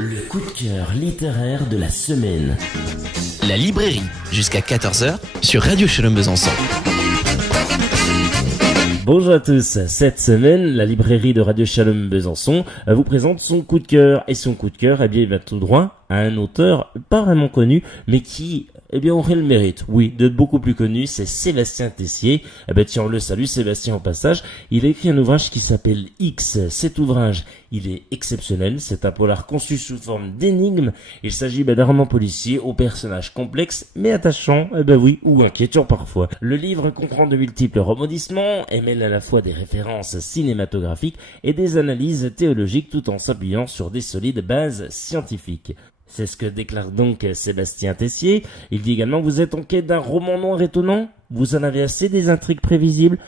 Le coup de cœur littéraire de la semaine. La librairie, jusqu'à 14h, sur Radio Shalom Besançon. Bonjour à tous, cette semaine, la librairie de Radio Shalom Besançon vous présente son coup de cœur. Et son coup de cœur, il va tout droit à un auteur pas vraiment connu, mais qui, aurait le mérite, oui, d'être beaucoup plus connu. C'est Sébastien Tessier. Tiens, on le salue, Sébastien, au passage. Il a écrit un ouvrage qui s'appelle X. Cet ouvrage, il est exceptionnel. C'est un polar conçu sous forme d'énigme. Il s'agit d'un roman policier aux personnages complexes, mais attachants, ou inquiétants parfois. Le livre comprend de multiples rebondissements et mêle à la fois des références cinématographiques et des analyses théologiques tout en s'appuyant sur des solides bases scientifiques. C'est ce que déclare donc Sébastien Tessier. Il dit également: vous êtes en quête d'un roman noir étonnant? Vous en avez assez des intrigues prévisibles?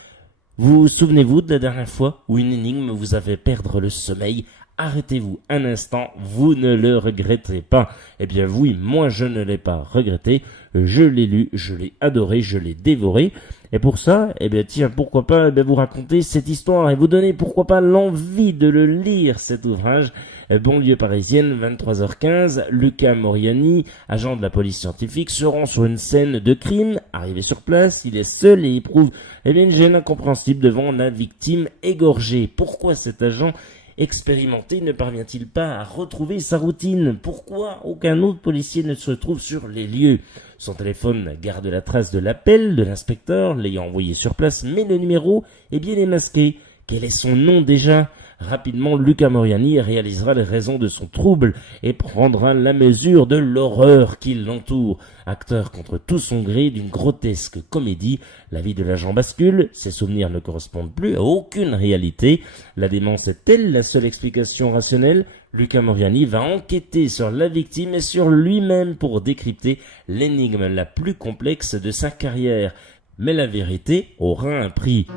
Vous souvenez-vous de la dernière fois où une énigme vous a fait perdre le sommeil? Arrêtez-vous un instant, vous ne le regrettez pas. Oui, moi je ne l'ai pas regretté, je l'ai lu, je l'ai adoré, je l'ai dévoré. Et pour ça, pourquoi pas vous raconter cette histoire et vous donner pourquoi pas l'envie de le lire, cet ouvrage. Banlieue parisienne, 23h15, Luca Moriani, agent de la police scientifique, se rend sur une scène de crime. Arrivé sur place, il est seul et éprouve une gêne incompréhensible devant la victime égorgée. Pourquoi cet agent expérimenté ne parvient-il pas à retrouver sa routine? Pourquoi aucun autre policier ne se trouve sur les lieux? Son téléphone garde la trace de l'appel de l'inspecteur l'ayant envoyé sur place, mais le numéro est masqué. Quel est son nom déjà? Rapidement, Luca Moriani réalisera les raisons de son trouble et prendra la mesure de l'horreur qui l'entoure. Acteur contre tout son gré d'une grotesque comédie, la vie de l'agent bascule, ses souvenirs ne correspondent plus à aucune réalité. La démence est-elle la seule explication rationnelle? Luca Moriani va enquêter sur la victime et sur lui-même pour décrypter l'énigme la plus complexe de sa carrière. Mais la vérité aura un prix.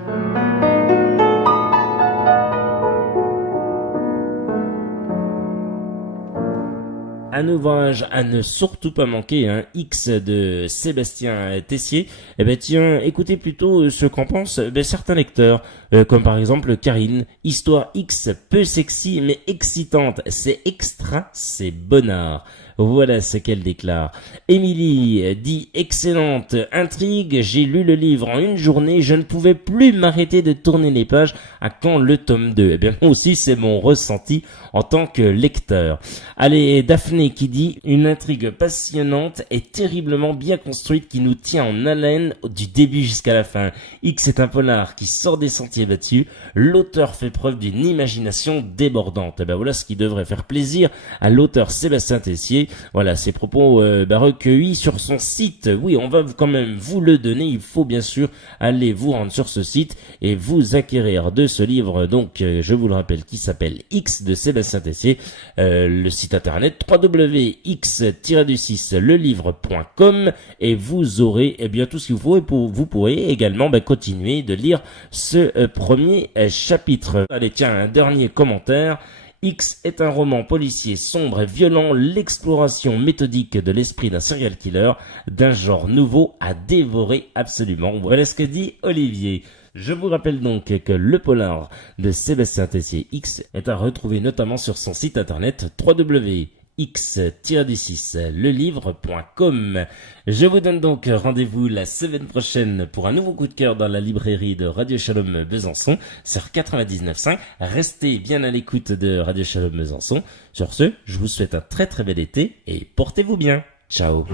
Un ouvrage à ne surtout pas manquer, X de Sébastien Tessier. Écoutez plutôt ce qu'en pensent certains lecteurs, comme par exemple Karine. Histoire X, peu sexy mais excitante, c'est extra, c'est bonnard. Voilà ce qu'elle déclare. Émilie dit: excellente intrigue, j'ai lu le livre en une journée, je ne pouvais plus m'arrêter de tourner les pages. À quand le tome 2? Moi aussi, c'est mon ressenti en tant que lecteur. Allez, Daphné qui dit: une intrigue passionnante et terriblement bien construite qui nous tient en haleine du début jusqu'à la fin. X est un polar qui sort des sentiers battus. L'auteur fait preuve d'une imagination débordante. Voilà ce qui devrait faire plaisir à l'auteur Sébastien Tessier. Voilà, ces propos recueillis sur son site. Oui, on va quand même vous le donner. Il faut bien sûr aller vous rendre sur ce site et vous acquérir de ce livre, donc je vous le rappelle, qui s'appelle X de Sébastien Tessier. Le site internet www.x-lelivre.com et vous aurez tout ce qu'il vous faut, et vous pourrez également continuer de lire ce premier chapitre. Allez, tiens, un dernier commentaire. X est un roman policier sombre et violent, l'exploration méthodique de l'esprit d'un serial killer, d'un genre nouveau à dévorer absolument. Voilà ce que dit Olivier. Je vous rappelle donc que le polar de Sébastien Tessier X est à retrouver notamment sur son site internet www.x-lelivre.com. Je vous donne donc rendez-vous la semaine prochaine pour un nouveau coup de cœur dans la librairie de Radio Shalom Besançon sur 99.5. Restez bien à l'écoute de Radio Shalom Besançon. Sur ce, je vous souhaite un très très bel été et portez-vous bien. Ciao.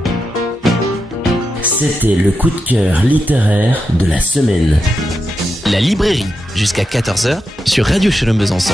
C'était le coup de cœur littéraire de la semaine. La librairie, jusqu'à 14h, sur Radio Shalom Besançon.